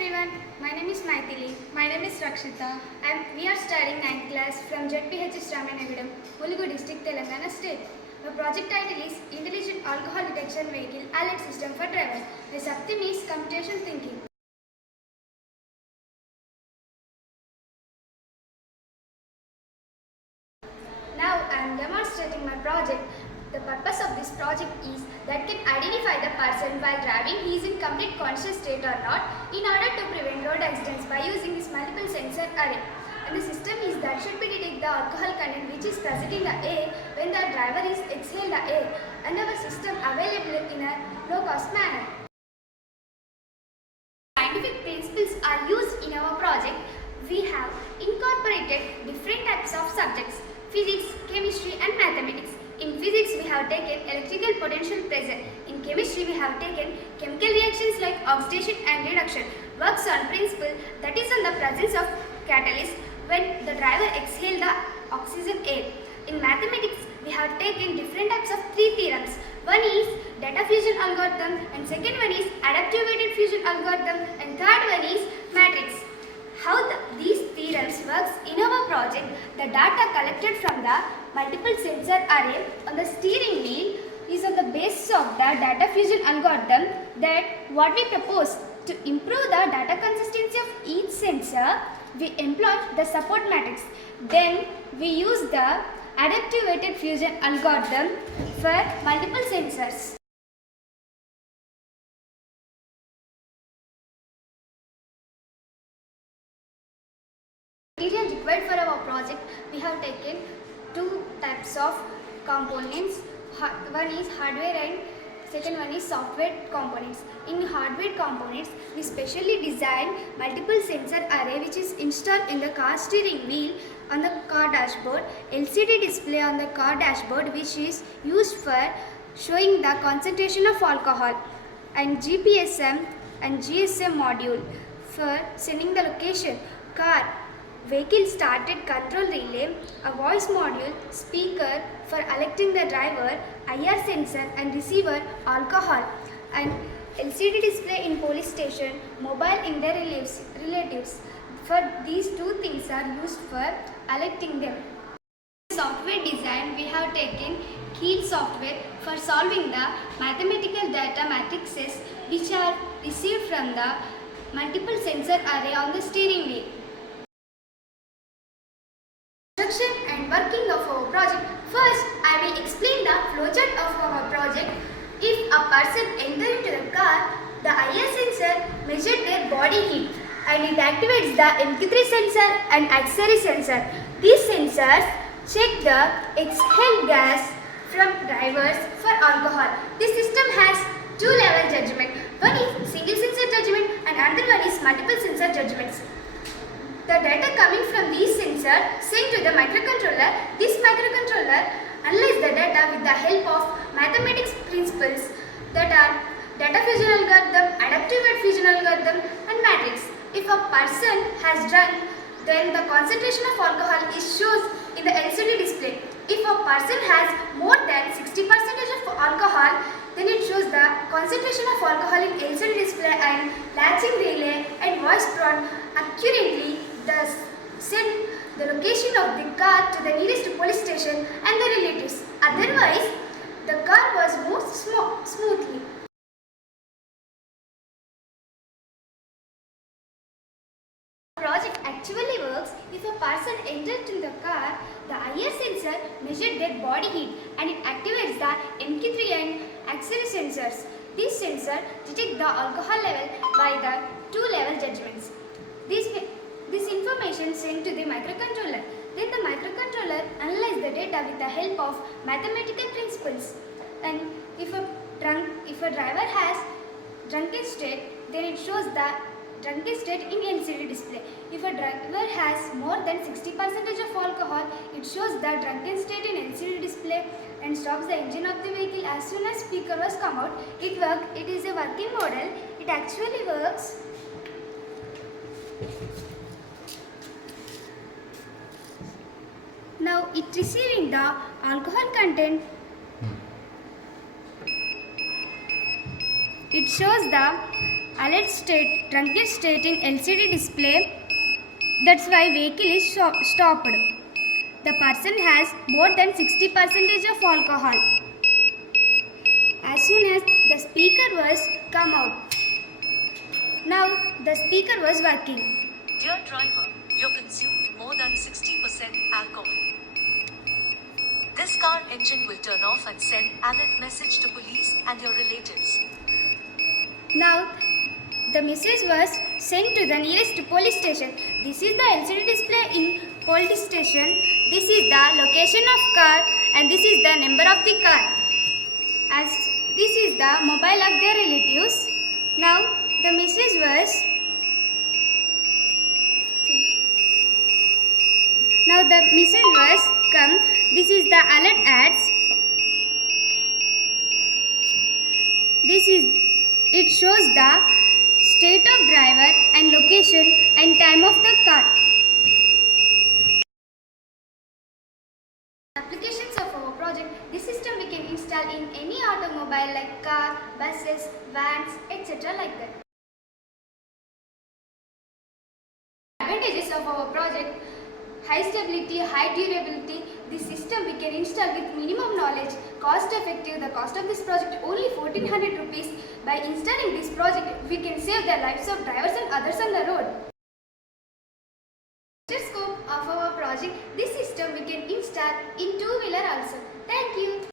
everyone, my name is Maithili. My name is Rakshita. And we are studying 9th class from ZPHS Ramanagadam, Mulugu district, Telangana state. Our project title is Intelligent Alcohol Detection Vehicle Alert System for Drivers. The subtheme is Computation Thinking. Now I am demonstrating my project. The purpose of this project is that can identify the person while driving he is in complete conscious state or not in order to prevent road accidents by using this multiple sensor array. And the system is that should be detect the alcohol content which is present in the air when the driver is exhale the air, and our system available in a low cost manner. Scientific principles are used in our project. We have incorporated different types of subjects: physics, chemistry and mathematics. In physics, we have taken electrical potential pressure. In chemistry, we have taken chemical reactions like oxidation and reduction. Works on principle that is on the presence of catalyst when the driver exhales the oxygen air. In mathematics, we have taken different types of three theorems. One is data fusion algorithm, and second one is adaptive weighted fusion algorithm, and third one is matrix. How these theorems works in our project: the data collected from the multiple sensor array on the steering wheel is on the basis of the data fusion algorithm. That what we propose to improve the data consistency of each sensor, we employ the support matrix. Then we use the adaptive weighted fusion algorithm for multiple sensors. Material required for our project, we have taken two types of components. One is hardware and second one is software components. In hardware components, we specially designed multiple sensor array which is installed in the car steering wheel on the car dashboard, LCD display on the car dashboard which is used for showing the concentration of alcohol, and GPSM and GSM module for sending the location, car, vehicle started control relay, a voice module, speaker for alerting the driver, IR sensor and receiver, alcohol, and LCD display in police station, mobile in their relatives. For these two things are used for alerting them. Software design, we have taken Keel software for solving the mathematical data matrices which are received from the multiple sensor array on the steering wheel. Construction and working of our project. First, I will explain the flowchart of our project. If a person enters into the car, the IR sensor measures their body heat and it activates the MQ3 sensor and auxiliary sensor. These sensors check the exhaled gas from drivers for alcohol. This system has two-level judgment. One is single sensor judgment and another one is multiple sensor judgments. The data coming from these sensors sent to the microcontroller. This microcontroller analyzes the data with the help of mathematics principles that are data fusion algorithm, adaptive weighted fusion algorithm and matrix. If a person has drunk, then the concentration of alcohol is shown in the LCD display. If a person has more than 60% of alcohol, then it shows the concentration of alcohol in LCD display, and latching relay and voice prompt accurately send the location of the car to the nearest police station and the relatives. Otherwise, the car was moved smoothly. The project actually works if a person enters in the car, the IR sensor measures their body heat and it activates the MQ3 and auxiliary sensors. These sensors detect the alcohol level by the two-level judgments. This information sent to the microcontroller. Then the microcontroller analyzes the data with the help of mathematical principles. And if a driver has drunken state, then it shows the drunken state in LCD display. If a driver has more than 60% of alcohol, it shows the drunken state in LCD display and stops the engine of the vehicle as soon as speaker was come out. It is a working model. It actually works. Now it receiving the alcohol content. It shows the alert state, truncated state in LCD display. That's why vehicle is stopped. The person has more than 60% of alcohol. As soon as the speaker was come out, now the speaker was working. Dear driver, you consumed more than 60% alcohol. This car engine will turn off and send alert message to police and your relatives. Now the message was sent to the nearest police station. This is the LCD display in police station. This is the location of car and this is the number of the car. As this is the mobile of their relatives. Now the message was come. This is the alert ads. It shows the state of driver and location and time of the car. Applications of our project. This system we can install in any automobile like car, buses, vans, etc. like that. Advantages of our project: high stability, high durability. This system we can install with minimum knowledge, cost effective. The cost of this project only 1400 rupees. By installing this project, we can save the lives of drivers and others on the road. Scope of our project: this system we can install in two-wheeler also. Thank you.